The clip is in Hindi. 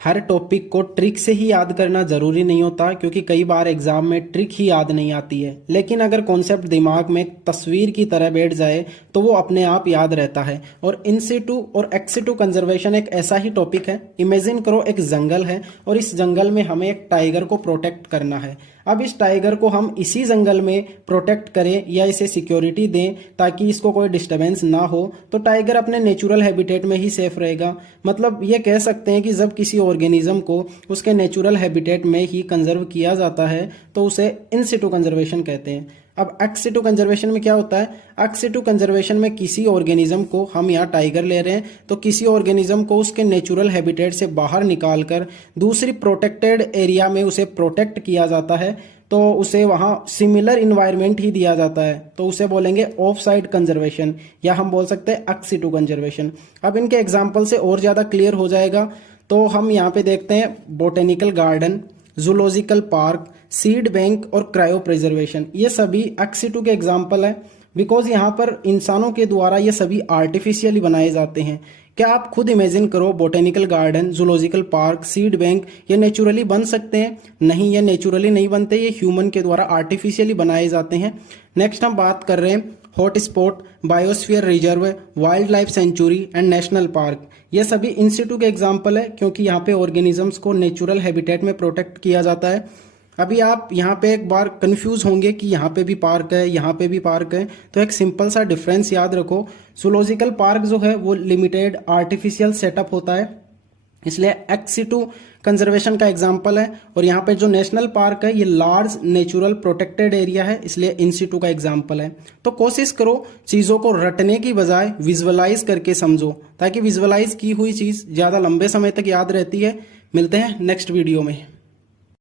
हर टॉपिक को ट्रिक से ही याद करना जरूरी नहीं होता, क्योंकि कई बार एग्जाम में ट्रिक ही याद नहीं आती है। लेकिन अगर कॉन्सेप्ट दिमाग में तस्वीर की तरह बैठ जाए तो वो अपने आप याद रहता है। और इन सिटू और एक्स सिटू कंजर्वेशन एक ऐसा ही टॉपिक है। इमेजिन करो एक जंगल है और इस जंगल में हमें एक टाइगर को प्रोटेक्ट करना है। अब इस टाइगर को हम इसी जंगल में प्रोटेक्ट करें या इसे सिक्योरिटी दें ताकि इसको कोई डिस्टरबेंस ना हो, तो टाइगर अपने नेचुरल हैबिटेट में ही सेफ रहेगा। मतलब ये कह सकते हैं कि जब किसी ऑर्गेनिज्म को उसके नेचुरल हैबिटेट में ही कंजर्व किया जाता है तो उसे इन सिटू कंजर्वेशन कहते हैं। अब एक्स सिटू कंजर्वेशन में क्या होता है? एक्स सिटू कंजर्वेशन में किसी ऑर्गेनिज्म को, हम यहाँ टाइगर ले रहे हैं, तो किसी ऑर्गेनिज्म को उसके नेचुरल हैबिटेट से बाहर निकालकर दूसरी प्रोटेक्टेड एरिया में उसे प्रोटेक्ट किया जाता है, तो उसे वहाँ सिमिलर इन्वायरमेंट ही दिया जाता है, तो उसे बोलेंगे ऑफ साइड कंजर्वेशन, या हम बोल सकते हैं एक्स सिटू कंजर्वेशन। अब इनके एग्जाम्पल से और ज़्यादा क्लियर हो जाएगा, तो हम यहाँ पे देखते हैं botanical garden, zoological park, seed bank और क्रायो प्रिजर्वेशन। ये सभी एक्स सिटू के एग्जाम्पल हैं, बिकॉज यहाँ पर इंसानों के द्वारा ये सभी आर्टिफिशियली बनाए जाते हैं। क्या आप खुद इमेजिन करो, botanical garden, zoological park, seed bank, ये नेचुरली बन सकते हैं? नहीं, ये नेचुरली नहीं बनते, ये ह्यूमन के द्वारा आर्टिफिशियली बनाए जाते हैं। नेक्स्ट हम बात कर रहे हैं hot spot, biosphere reserve, wild life sanctuary and national park. ये सभी इन सिटू के एग्जाम्पल है, क्योंकि यहाँ पे ऑर्गेनिजम्स को नेचुरल हैबिटेट में प्रोटेक्ट किया जाता है। अभी आप यहाँ पे एक बार कंफ्यूज होंगे कि यहाँ पे भी पार्क है, यहाँ पे भी पार्क है, तो एक सिंपल सा डिफरेंस याद रखो। जूलॉजिकल पार्क जो है वो लिमिटेड आर्टिफिशियल सेटअप होता है, इसलिए एक्स सिटू कंजर्वेशन का एग्जाम्पल है। और यहाँ पे जो नेशनल पार्क है ये लार्ज नेचुरल प्रोटेक्टेड एरिया है, इसलिए इन सिटू का एग्जाम्पल है। तो कोशिश करो चीज़ों को रटने की बजाय विजुअलाइज करके समझो, ताकि विजुअलाइज की हुई चीज़ ज़्यादा लंबे समय तक याद रहती है। मिलते हैं नेक्स्ट वीडियो में।